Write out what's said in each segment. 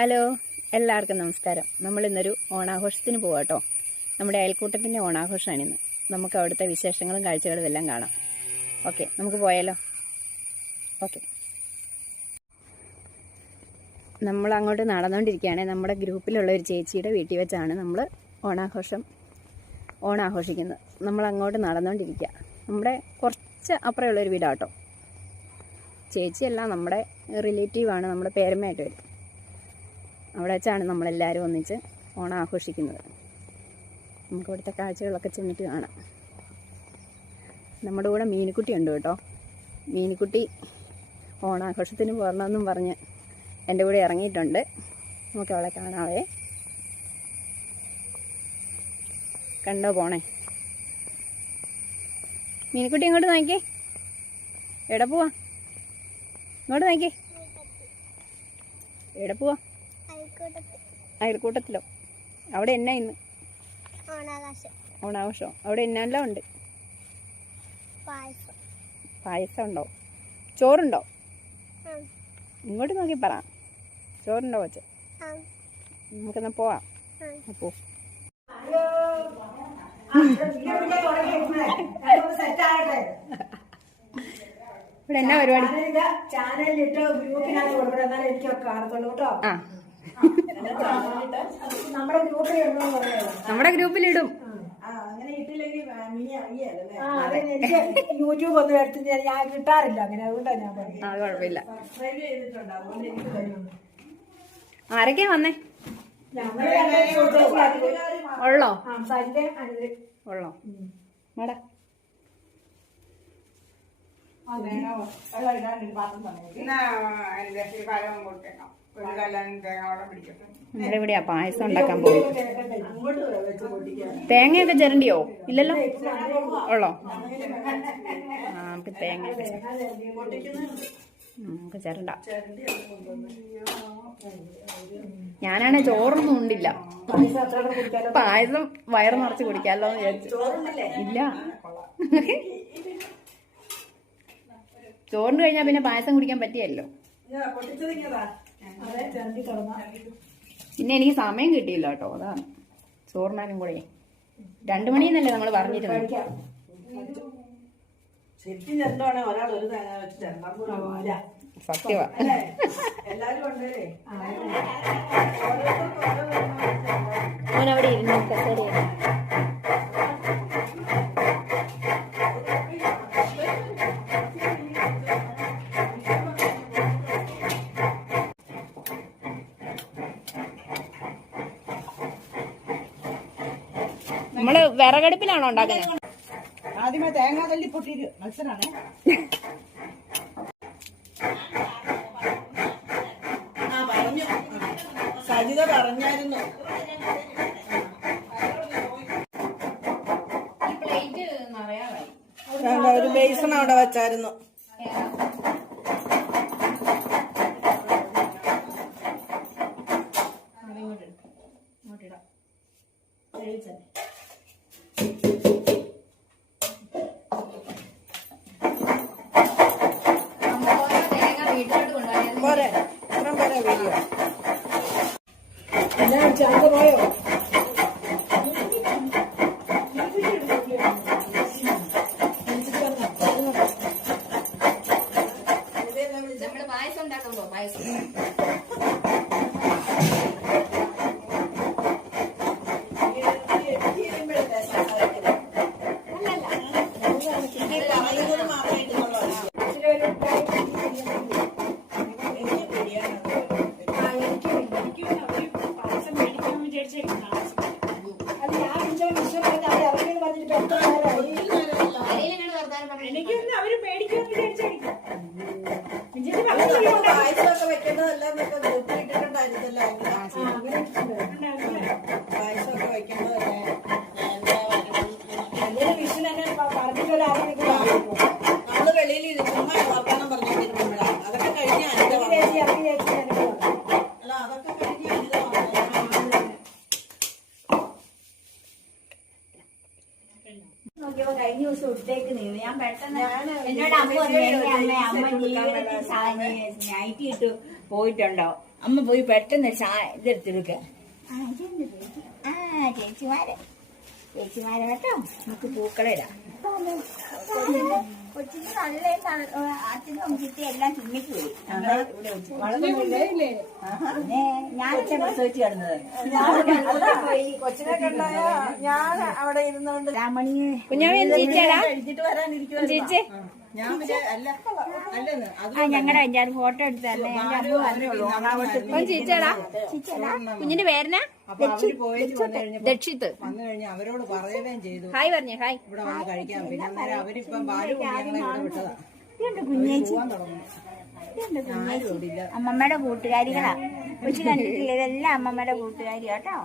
Hello, എല്ലാവർക്കും നമസ്കാരം. നമ്മളിന്നൊരു ഓണാഘോഷത്തിന് പോവാം കേട്ടോ. നമ്മുടെ അയൽക്കൂട്ടത്തിൻ്റെ ഓണാഘോഷമാണിന്ന്. നമുക്ക് അവിടുത്തെ വിശേഷങ്ങളും കാഴ്ചകളും എല്ലാം കാണാം. ഓക്കെ, നമുക്ക് പോയാലോ? ഓക്കെ, നമ്മൾ അങ്ങോട്ട് നടന്നുകൊണ്ടിരിക്കുകയാണ്. നമ്മുടെ ഗ്രൂപ്പിലുള്ള ഒരു ചേച്ചിയുടെ വീട്ടിൽ വെച്ചാണ് നമ്മൾ ഓണാഘോഷിക്കുന്നത്. നമ്മൾ അങ്ങോട്ട് നടന്നുകൊണ്ടിരിക്കുക. നമ്മുടെ കുറച്ച് അപ്പുറമുള്ളൊരു വീടാണ് കേട്ടോ. ചേച്ചിയല്ല, നമ്മുടെ റിലേറ്റീവാണ്, നമ്മുടെ പേരമ്മയായിട്ട് വരും. അവിടെ വെച്ചാണ് നമ്മളെല്ലാവരും ഒന്നിച്ച് ഓണം ആഘോഷിക്കുന്നത്. നമുക്ക് ഇവിടുത്തെ കാഴ്ചകളൊക്കെ ചെന്നിട്ട് കാണാം. നമ്മുടെ കൂടെ മീനുക്കുട്ടി ഉണ്ട് കേട്ടോ. മീനുക്കുട്ടി ഓണാഘോഷത്തിന് പോരണമെന്നും പറഞ്ഞ് എൻ്റെ കൂടെ ഇറങ്ങിയിട്ടുണ്ട്. നമുക്ക് അവളെ കാണാവേ. കണ്ടോ പോണേ? മീനുക്കുട്ടി ഇങ്ങോട്ട് നോക്കിയേ. എവിടെ പോവാ? ഇങ്ങോട്ട് നോക്കിയേ. എവിടെ പോവാ? അയൽക്കൂട്ടത്തിലോ? അവിടെ എന്നാ ഇന്ന് ഓണാഘോഷം? അവിടെ എന്നെല്ലാം ഉണ്ട്? പായസം ഉണ്ടോ? ചോറുണ്ടോ? ഇങ്ങോട്ട് നോക്കി പറ. ചോറുണ്ടോ വച്ച്? നമുക്കെന്നാ പോവാം. അപ്പോ ഇവിടെ എന്നാ പരിപാടി? ചാനലിലിട്ട് ഗ്രൂപ്പിനകത്ത് കൊടുക്കണം, എന്നാലും എനിക്കൊക്കെ കാണത്തുള്ളൂ കേട്ടോ. നമ്മുടെ ഗ്രൂപ്പിലിടും. എനിക്ക് യൂട്യൂബ് ഒന്നും എടുത്ത് ഞാൻ കിട്ടാറില്ല അങ്ങനെ, അതുകൊണ്ടാണ് ഞാൻ പറഞ്ഞത്. അത് കുഴപ്പമില്ല. ആരൊക്കെയാ വന്നേ? ഉള്ളോ? ഉള്ളോ? മേടാ നമ്മുടെ ഇവിടെയാ പായസം ഉണ്ടാക്കാൻ പോകും. തേങ്ങയൊക്കെ ചിരണ്ടിയോ? ഇല്ലല്ലോ. ഉള്ളോ? നമുക്ക് തേങ്ങ നമുക്ക് ചിരണ്ട. ഞാനാണെ ചോറൊന്നും ഉണ്ടില്ല. പായസം വയറ് നിറച്ച് കുടിക്കാമല്ലോ എന്ന് വിചാരിച്ചു. ഇല്ല, ചോറിന് കഴിഞ്ഞാൽ പിന്നെ പായസം കുടിക്കാൻ പറ്റിയല്ലോ. പിന്നെ എനിക്ക് സമയം കിട്ടിയില്ല കേട്ടോ, അതാണ്. ചോറിനാനും കൂടെ 2 മണിന്നല്ലേ നമ്മൾ പറഞ്ഞിരുന്നത്. സത്യവാ. മോനവിടെ ഇരുന്നു കസേരയാണ്. നമ്മള് വിറകടുപ്പിലാണോ ഉണ്ടാക്കുന്നത്? ആദ്യമേ തേങ്ങ തല്ലി പൊട്ടിയിട്ട് മത്സരമാണ്. സജിത പറഞ്ഞായിരുന്നു. ഒരു ബേസൺ അവിടെ വെച്ചായിരുന്നു. പോരെ, ഇത്രയും പോരെ വീഡിയോ. എല്ലാം ചാന്ത പോയോ? നമ്മള് പായസം ഉണ്ടാക്കുമ്പോ പായസം പായസമൊക്കെ വെക്കേണ്ടതെല്ലാം ഇട്ടിട്ടുണ്ടായിരുന്നല്ലോ. പായസമൊക്കെ വെക്കേണ്ടതല്ലേ നമ്മള് വെളിയിൽ ചുമ്മാ വർത്താനം പറഞ്ഞോണ്ടിരുന്നപ്പോഴാ. അതൊക്കെ കഴിഞ്ഞ അല്ല, അതൊക്കെ കഴിഞ്ഞ നോക്കിയപ്പോ കഴിഞ്ഞ ദിവസം ഇട്ടേക്ക് നീ ഞാൻ പെട്ടെന്ന് എന്നോട് അമ്മ പറഞ്ഞു, അമ്മ ജീവിതത്തിൽ നൈറ്റി ഇട്ട് പോയിട്ടുണ്ടോ? അമ്മ പോയി പെട്ടെന്ന് ഇതെടുത്തെടുക്ക. ചേച്ചിമാരെ കേട്ടോ, നമുക്ക് പൂക്കളിടാം. കൊച്ചിന് നല്ല അച്ഛനും കിട്ടി എല്ലാം തിന്നിക്ക് പോയി. പിന്നെ ഞാൻ അച്ഛൻ പ്രസവിച്ച് കിടന്നത്. കൊച്ചിനെ കണ്ടായ ഞാൻ അവിടെ ഇരുന്നോണ്ട് രാമണിയെ കഴിച്ചിട്ട് വരാനിരിക്കുവാ. ഞങ്ങളുടെ അഞ്ചാറ് ഫോട്ടോ എടുത്തല്ലേ ചീച്ചേടാ കുഞ്ഞിന്റെ പേരെന്നാ? ദക്ഷിത്ത്. വന്നു കഴിഞ്ഞാൽ അവരോട് പറയുകയും ചെയ്തു ഹായ് പറഞ്ഞേ. ഹായ്. ഇവിടെ വന്ന് കഴിക്കാം. പിന്നെ അന്നേരം അവരിപ്പം പാല് കുടിക്കാനുള്ള ഇവിടെ വിട്ടതാ. കുഞ്ഞേച്ചി ആരും ഇല്ല. അമ്മമ്മയുടെ കൂട്ടുകാരികളാ. കൊച്ചു കണ്ടിട്ടില്ല, ഇതെല്ലാം അമ്മമ്മയുടെ കൂട്ടുകാരി കേട്ടോ.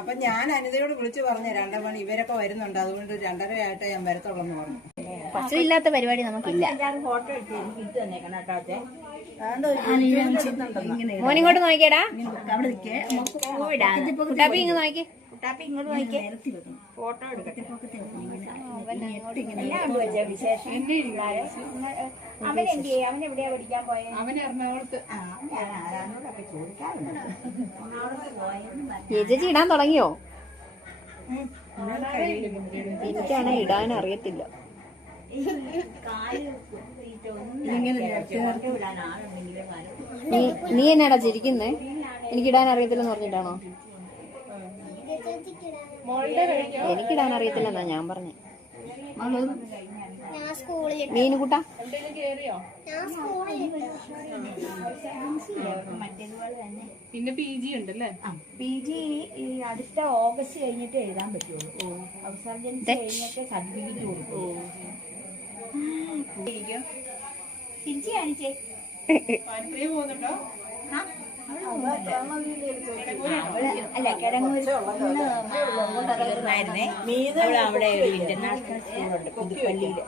അപ്പൊ ഞാൻ അനിതയോട് വിളിച്ചു പറഞ്ഞു 2 മണി ഇവരൊക്കെ വരുന്നുണ്ട്, അതുകൊണ്ട് 2:30 ആയിട്ടേ ഞാൻ വരത്തുള്ളൂ എന്ന് പറഞ്ഞു. പശുവില്ലാത്ത പരിപാടി നമുക്കില്ല. ഫോട്ടോ എടുത്ത് എനിക്ക് ഇട്ട് തന്നേക്കണം കേട്ടോ. മോനിങ്ങോട്ട് നോക്കിയടാ. അവിടെ നിൽക്കേ, നമുക്ക് പൂവിടാം. കുട്ടാപ്പി ഇങ്ങ് നോക്കി. കുട്ടാപ്പി ഇങ്ങോട്ട് നോക്കിയേ, ഫോട്ടോ എടുക്കട്ടെ. എല്ലാം ഉണ്ട് വെച്ചാ വിശേഷം. അവൻ എന്ത് ചെയ്യും? അവൻ എവിടെയാ പഠിക്കാൻ പോയത്? അവൻ എറണാകുളത്ത്. ആരാന്നോടൊക്കെ ചോദിക്കാറുണ്ട്. എറണാകുളത്ത് പോയെന്ന് ചേച്ചി ഇടാൻ തുടങ്ങിയോ? എനിക്കാണ് ഇടാൻ അറിയത്തില്ല. നീ എന്നാടാ ചിരിക്കുന്നേ? എനിക്കിടാൻ അറിയത്തില്ലെന്ന് പറഞ്ഞിട്ടാണോ? എനിക്കിടാൻ അറിയത്തില്ലെന്നാ ഞാൻ പറഞ്ഞേ. മീനുകൂട്ടാ പിന്നെ PG ഉണ്ടല്ലേ? PG ഈ അടുത്ത ഓഗസ്റ്റ് കഴിഞ്ഞിട്ട് എഴുതാൻ പറ്റുള്ളൂ. അവസാനം കഴിഞ്ഞിട്ട് സർട്ടിഫിക്കറ്റ് കൊടുക്കും. തിരിച്ചു കാണിച്ചേ. പോകുന്നുണ്ടോ? അല്ല, കിഴങ്ങൂരുന്നായിരുന്നേ. അവിടെ ഒരു ഇന്റർനാഷണൽ സ്കൂളുണ്ട് പുതുപ്പള്ളിയില്.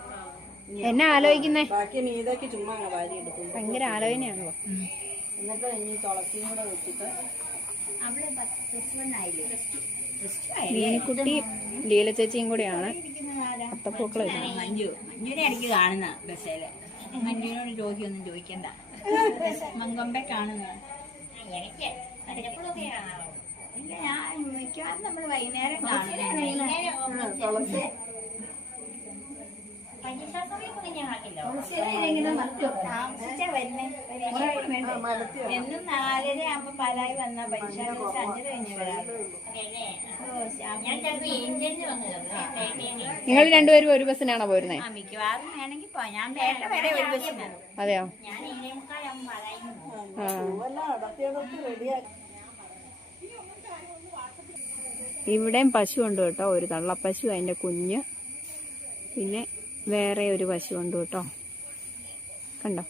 എന്നെ ആലോചിക്കുന്നേ? ബാക്കി നീതൊക്കെ ചുമ്മാ വാരി എടുത്തു. ഭയങ്കര ആലോചനയാണല്ലോ. എന്നിട്ട് ഇനി തുളസിയും കൂടെ വെച്ചിട്ട് അവിടെ +1 മീനുക്കുട്ടി ലീല ചേച്ചിയും കൂടെയാണ് അത്തപ്പൂക്കൾ. മഞ്ജുവിനെ ഇടയ്ക്ക് കാണുന്ന ബസ്സില്. മഞ്ജുവിനോട് ചോദിക്കൊന്നും ചോദിക്കണ്ട, മങ്കൊമ്പെ കാണുന്ന. എനിക്ക് ഇല്ല, ഞാൻ മിക്കവാറും നമ്മള് വൈകുന്നേരം കാണും. താമസിച്ചാ വരുന്നേ. എന്നും 4:30 ആകുമ്പോ പാലായി വന്ന പരീക്ഷ 5:30 കഴിഞ്ഞ് വരാറ്. നിങ്ങൾ രണ്ടുപേരും ഒരു ബസ്സിനാണോ പോരുന്നേ? മിക്കവാറും വേണമെങ്കിൽ പോ. ഞാൻ വേണ്ട വരെ ഒരു ബസ്സിനാണ്. അതെയോ? ഞാൻ 7:45 പാലായി. ഇവിടെയും പശു ഉണ്ട് കേട്ടോ. ഒരു തള്ളപ്പശു, അതിന്റെ കുഞ്ഞ്, പിന്നെ വേറെ ഒരു പശു ഉണ്ട് കേട്ടോ. കണ്ടോ?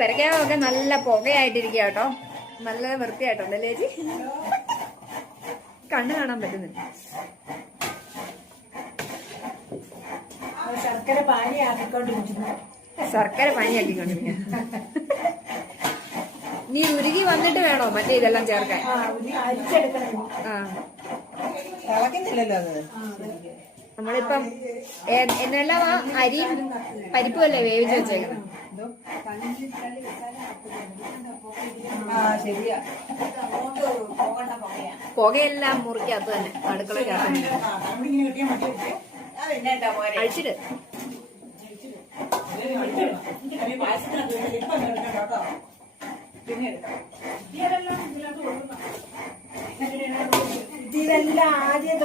പെരക്കാവൊക്കെ നല്ല പുകയായിട്ടിരിക്കുക കേട്ടോ. നല്ല വൃത്തിയായിട്ടുണ്ടല്ലേ ചേച്ചി? കണ്ണ് കാണാൻ പറ്റുന്നില്ല. ശർക്കര പാനിയാക്കിക്കൊണ്ടിരിക്കുന്നു. ശർക്കര പാനിയാക്കിക്കൊണ്ടിരിക്കുന്നു. നീ ഉരുകി വന്നിട്ട് വേണോ മറ്റേ ഇതെല്ലാം ചേർക്കാൻ? അരിച്ചെടുക്കണം. ആ, തിളക്കുന്നില്ലല്ലോ അത്. നമ്മളിപ്പം എന്നെല്ലാം അരിയും പരിപ്പും അല്ലേ വേവിച്ച് വെച്ചേക്കുന്നത്. ശരിയാ. പുകയെല്ലാം മുറിക്കകത്ത് തന്നെ അടുക്കളക്കകത്ത് അഴിച്ചിട്ട്. ഇതെല്ലാം ആദ്യം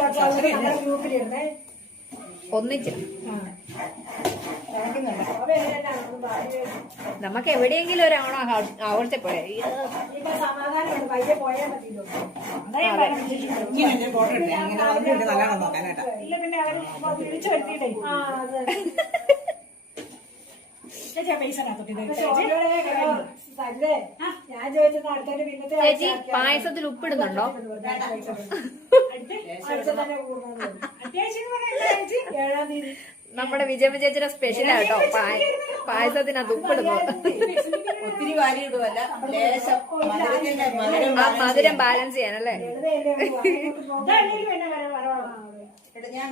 ഗ്രൂപ്പിലിരുന്നേ ഒന്നിച്ച് നമുക്ക് എവിടെയെങ്കിലും ഒരു ഓണം ആവർത്തി പോരെ. സമാധാനം പയ്യെ പോയാൽ മതിയല്ലോ. ഇല്ല, പിന്നെ അവർ വിളിച്ചു വരുത്തിയിട്ടേ പൈസ ഞാൻ ചോദിച്ചത് അടുത്തതിന്റെ പിന്നത്തെ ചേച്ചി പായസത്തിൽ ഉപ്പിടുന്നുണ്ടോ? നമ്മുടെ വിജയ ചേച്ചിയുടെ സ്പെഷ്യൽ ആട്ടോ പായസത്തിനകത്ത് ഉപ്പിടുന്നു. ഒത്തിരി വാരി ഇടുവല്ല, ആ മധുരം ബാലൻസ് ചെയ്യാനല്ലേ. ഞാൻ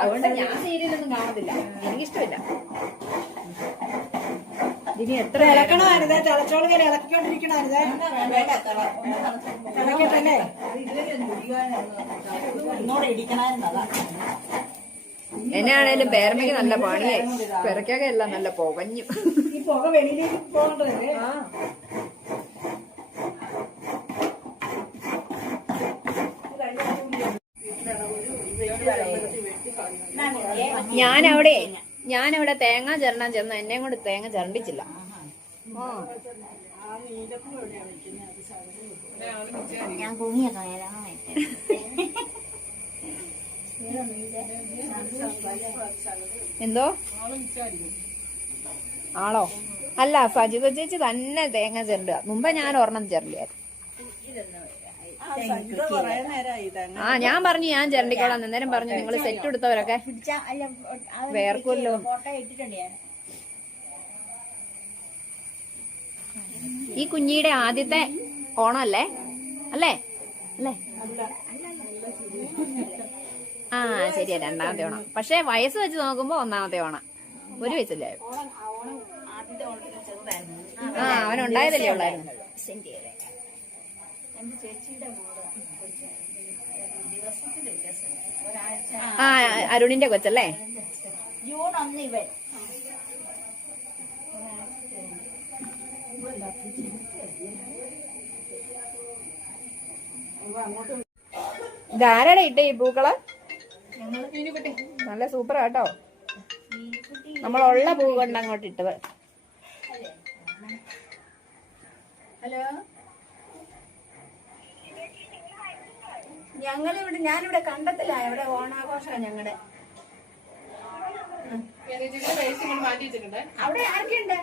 അതുകൊണ്ട് ഞാൻ സീരിയലൊന്നും കാണത്തില്ല, എനിക്കിഷ്ടമില്ല. ഇനി എത്ര ഇളക്കണമായിരുന്നേ, തിളച്ചോളിങ്ങനെ ഇളക്കിക്കൊണ്ടിരിക്കണമായിരുന്നേ. തിളക്കട്ടല്ലേ, ഒന്നോടെ ഇടിക്കണമായിരുന്നതാ. എന്നെയാണേലും പേരമ്മയ്ക്ക് നല്ല പണിയായി, പിറക്കൊക്കെ എല്ലാം നല്ല പുകഞ്ഞു. ഈ പുക വെളിയിലേക്ക് പോകണ്ടതല്ലേ. ഞാനവിടെ തേങ്ങ ചിരണ്ടാൻ ചെന്ന എന്നെ കൊണ്ട് തേങ്ങ ചിരണ്ടിച്ചില്ല. ഞാൻ കുങ്ങിയൊക്കെ എന്തോ ആളോ? അല്ല, സജിത ചേച്ചി തന്നെ തേങ്ങ ചിരണ്ടുക. മുമ്പേ ഞാൻ ഒരെണ്ണം ചിരണ്ടിയായിരുന്നു. ഞാൻ പറഞ്ഞു ഞാൻ ചിരണ്ടിക്കോളാം. അന്നേരം പറഞ്ഞു നിങ്ങൾ സെറ്റ് എടുത്തവരൊക്കെ വേർക്കുമല്ലോ. ഈ കുഞ്ഞിയുടെ ആദ്യത്തെ ഓണമല്ലേ? അല്ലേ? ആ ശരിയാ, രണ്ടാമത്തെ ഓണം. പക്ഷെ വയസ്സ് വെച്ച് നോക്കുമ്പോ ഒന്നാമത്തെ ഓണം. ഒരു വയസ്സല്ലേ? അവനുണ്ടായതല്ലേ ഉള്ളായിരുന്നു. അരുണിന്റെ കൊച്ചല്ലേ? ജൂൺ 1 ഇവൻ. ഇതാരാടെ ഇട്ടേ ഈ പൂക്കള്? നല്ല സൂപ്പറാ കേട്ടോ. നമ്മളുള്ള പൂ കൊണ്ട് അങ്ങോട്ട് ഇട്ടത്. ഹലോ, ഞാനിവിടെ കണ്ടത്തില്ല. ഇവിടെ ഓണാഘോഷമാണ് ഞങ്ങളുടെ. മാറ്റി വെച്ചിട്ടുണ്ട്. അവിടെ ആരൊക്കെയുണ്ട്?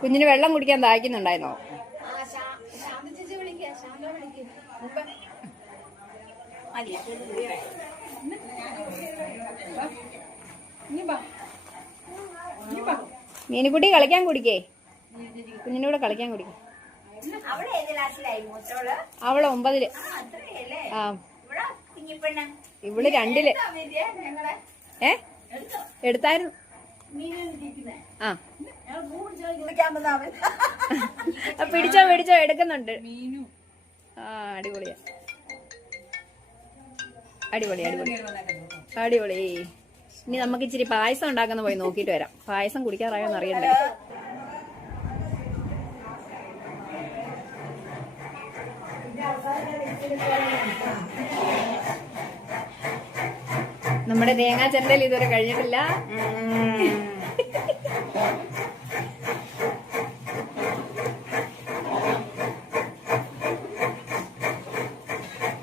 കുഞ്ഞിന് വെള്ളം കുടിക്കാൻ ദാഹിക്കുന്നുണ്ടായിരുന്നോ? ശാന്ത ചേച്ചി വിളിക്കുക. ശാന്ത വിളിക്കുക. മീനുകുട്ടി കളിക്കാൻ കുടിക്കേ. കുഞ്ഞിന്റെ കൂടെ കളിക്കാൻ കുടിക്കേ. അവള് 9. ആ, ഇവള് 2. എടുത്തായിരുന്നു. ആ പിടിച്ചോ എടുക്കുന്നുണ്ട്. ആ, അടിപൊളിയാ. അടിപൊളി. ഇനി നമുക്ക് ഇച്ചിരി പായസം ഉണ്ടാക്കുന്ന പോയി നോക്കിട്ട് വരാം. പായസം കുടിക്കാറായോന്ന് അറിയണ്ടേ. നമ്മുടെ തേങ്ങാ ചെരണ്ടൽ ഇതുവരെ കഴിഞ്ഞിട്ടില്ല.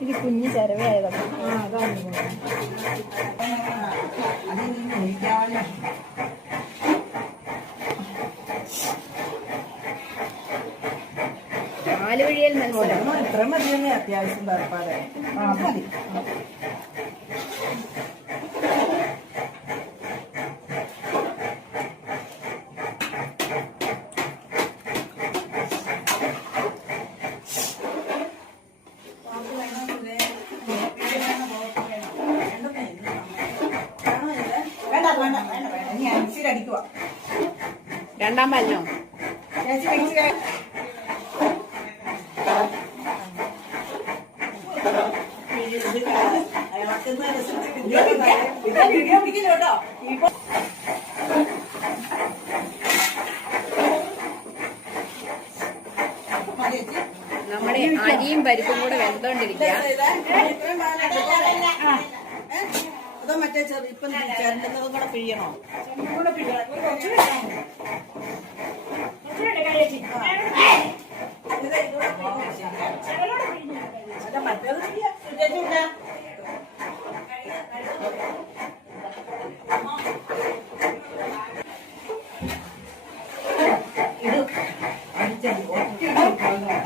ഇത് കുഞ്ഞു ചെരവയായതാണ്. ആലുവഴിയൽ മത്സരം. ഇത്ര മതിയെന്നേ അത്യാവശ്യം തറപ്പാട്. മതി. രണ്ടാം പല്ലോ നമ്മുടെ അരിയും പരിപ്പും കൂടെ വെന്തോണ്ടിരിക്കുക. അതോ മറ്റേ ഇപ്പം ചേരേണ്ടതും കൂടെ പിഴിയണോ?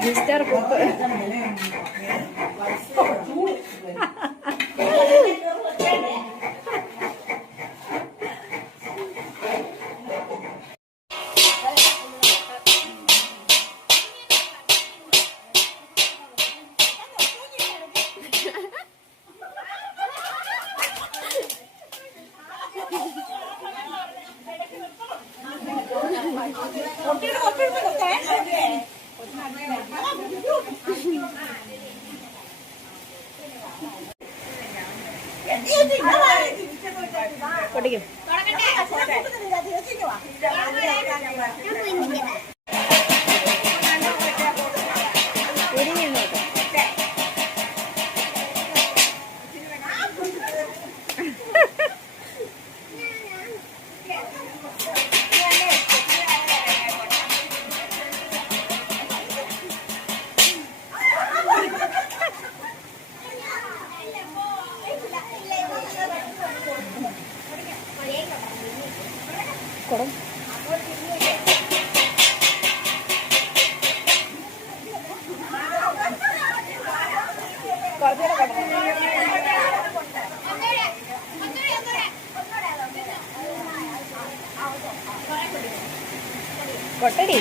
Mister cook. പൊട്ടിക്കും. കുടം കൊട്ടടി.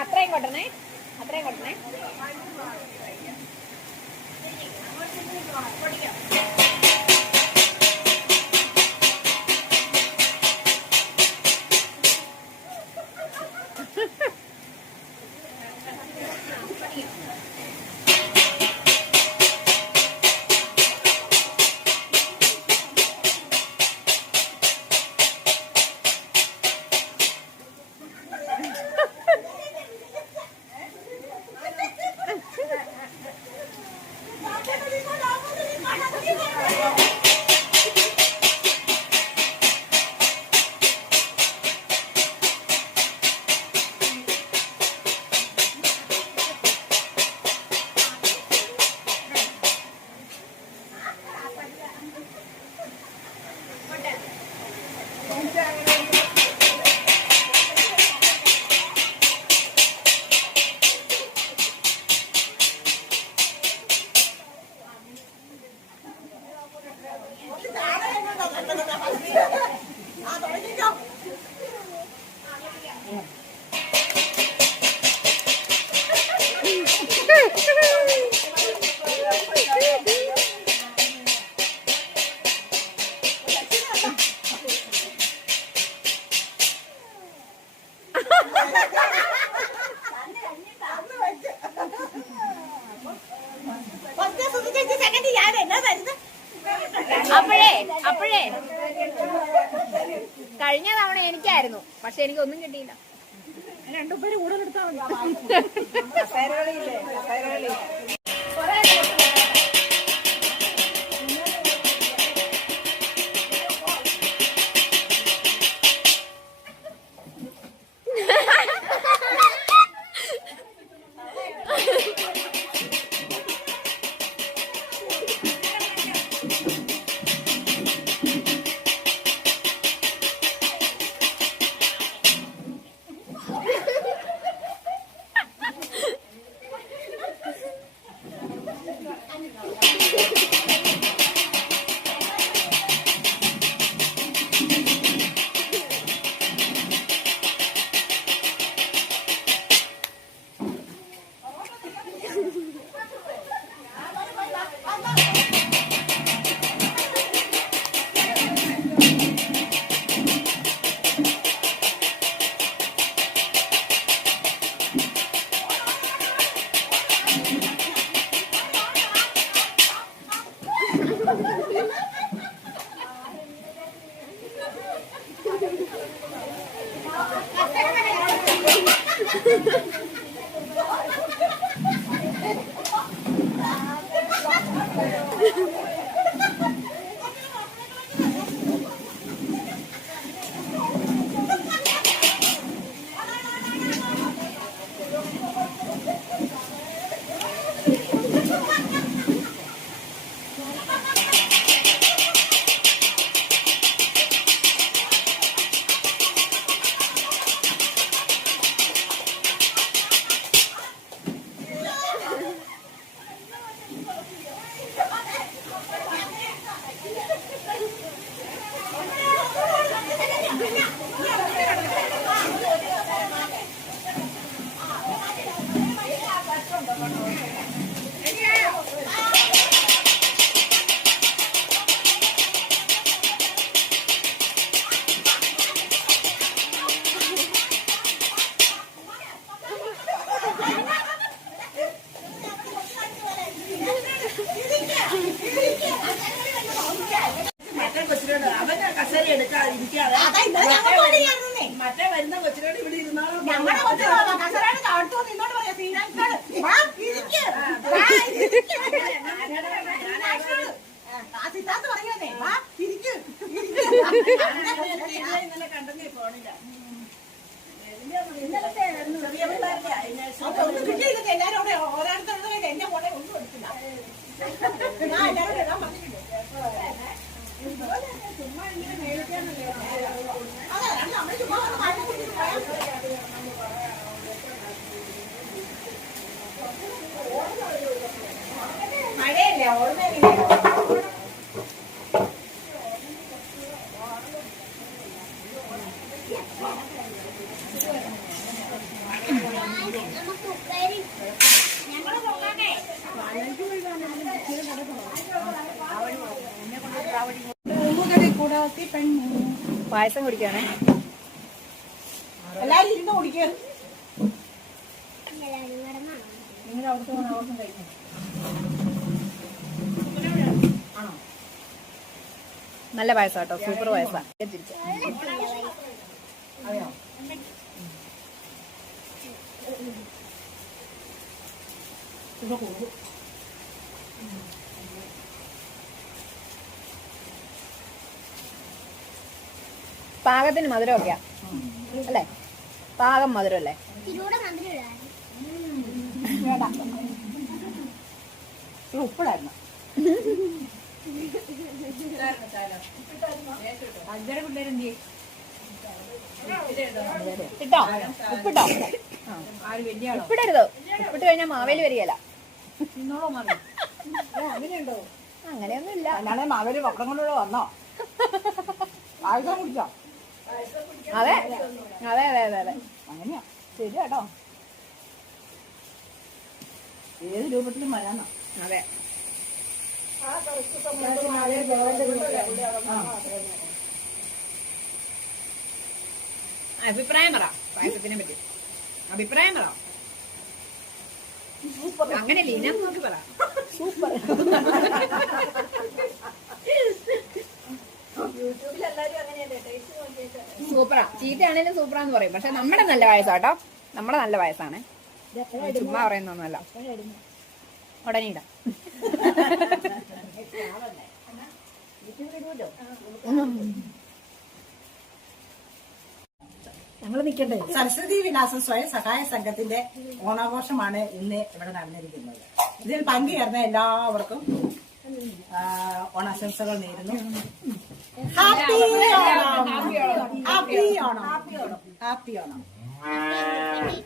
അത്രയും കൊട്ടണേ, അത്രയും കൊട്ടണേ. അപ്പോഴേ കഴിഞ്ഞ തവണ എനിക്കായിരുന്നു, പക്ഷെ എനിക്കൊന്നും കിട്ടിയില്ല. രണ്ടുപേരും കൂടെ എടുത്താൽ സിദ്ധാർത്ഥ പറയുന്നേ വാ ഇരിക്കും ഇന്നലെ കണ്ടെന്നേ പോണില്ല എല്ലാരും കൂടെ ഓരോരുത്തരുടെ എന്റെ പോലെ ഒന്നും എടുത്തില്ല ഞാൻ എല്ലാവരും ഇടാൻ പറഞ്ഞിട്ടുണ്ട് ചുമ്മാ ഇങ്ങനെ മേടിക്കാന്നല്ലേ അതെ നമ്മൾ ചുമ്മാ മഴയല്ലേ ഓർമ്മ പായസം കുടിക്കുകയാണേ. എല്ലാരും ഇരുന്ന് കുടിക്കുക. നിങ്ങൾ അവിടുത്തെ അവർക്കും കഴിക്കും. ആണോ? നല്ല പായസം കേട്ടോ, സൂപ്പർ പായസം. അതെയോ? പാകത്തിന് മധുരമൊക്കെയാ അല്ലേ? പാകം മധുരം അല്ലേ? ഉപ്പിടായിരുന്നു. ഇട്ടോ ഉപ്പിട്ടോ? ഉപ്പിടരുത്, ഉപ്പിട്ട് കഴിഞ്ഞാൽ മാവേലി വരികയല്ല. അങ്ങനെയുണ്ടോ? അങ്ങനെയൊന്നും ഇല്ല. അല്ലാതെ മാവേലി പപ്പടം കൊണ്ടുള്ള വന്നോ? ആയുധം കുടിച്ചോ? അതെ അതെ അതെ അതെ അതെ, അങ്ങനെയാ. ശരി കേട്ടോ. ഏത് രൂപത്തിലും വരാന്നോ? അതെ. അഭിപ്രായം പറ പായസത്തിനെ പറ്റി. അഭിപ്രായം പറ. അങ്ങനെയല്ലേ ഞാൻ നോക്കി പറ. സൂപ്പർ. സൂപ്പറാ. ചീത്തയാണേലും സൂപ്പറാന്ന് പറയും. പക്ഷെ നമ്മുടെ നല്ല പായസം കേട്ടോ, നമ്മുടെ നല്ല പായസാണ്. ചുമ്മാ പറയുന്നൊന്നുമല്ല. ഉടനെ ഇടാം. സരസ്വതി വിലാസം സ്വയം സഹായ സംഘത്തിന്റെ ഓണാഘോഷമാണ് ഇന്ന് ഇവിടെ നടന്നിരിക്കുന്നത്. ഇതിൽ പങ്കുചേർന്ന എല്ലാവർക്കും ഓണാശംസകൾ നേരുന്നു. Happy Onam. Happy Onam. Happy Onam.